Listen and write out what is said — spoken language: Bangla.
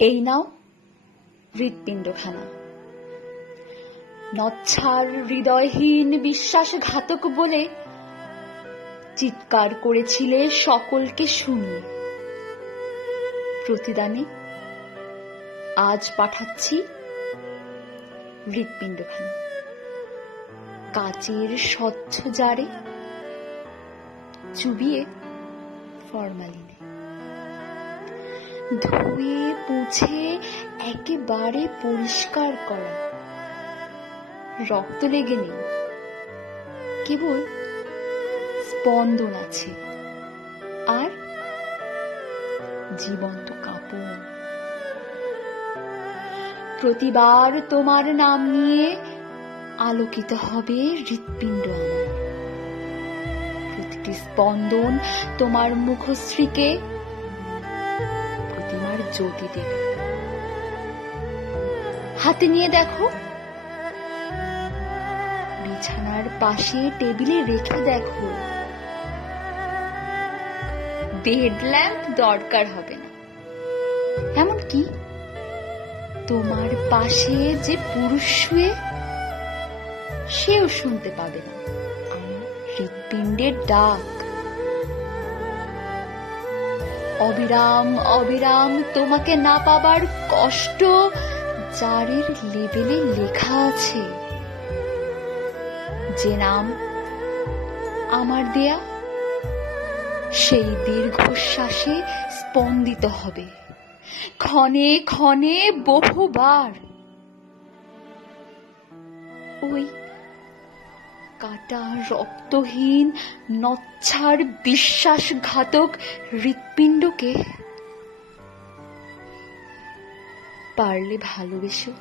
এই নাও হৃৎপিণ্ডখানা। নচ্ছার হৃদয়হীন বিশ্বাসঘাতক বলে চিৎকার করেছিলে সকলকে শুনিয়ে। প্রতিদানে আজ পাঠাচ্ছি হৃৎপিণ্ডখানা। কাচের স্বচ্ছ জারে চুবিয়ে ফরমালিনে। ধুয়ে, মুছে, একেবারে পরিষ্কার করা। রক্ত লেগে নেই। কেবল স্পন্দন আছে। আর জীবন্ত কাঁপন প্রতিবার তোমার নাম নিয়ে আলোকিত হবে হৃৎপিণ্ড আমার। প্রতিটি স্পন্দন তোমার মুখশ্রীকে জ্যোতি দেবে হাতে নিয়ে দেখো। বিছানার পাশে টেবিলে রেখে দেখো। বেড ল্যাম্প দরকার হবে না। এমনকি তোমার পাশে যে পুরুষ শুয়ে, সেও শুনতে পাবে না। আমার হৃৎপিণ্ডের ডাক। অবিরাম অবিরাম, তোমাকে না পাবার কষ্ট জারের লেবেলে লেখা আছে। যে নাম আমার দেয়া, সেই দীর্ঘশ্বাসে স্পন্দিত হবে। ক্ষণে ক্ষণে বহুবার। ওই কাটা রক্তহীন নচ্ছার বিশ্বাসঘাতক হৃৎপিণ্ডকে। পারলে ভালোবেসো।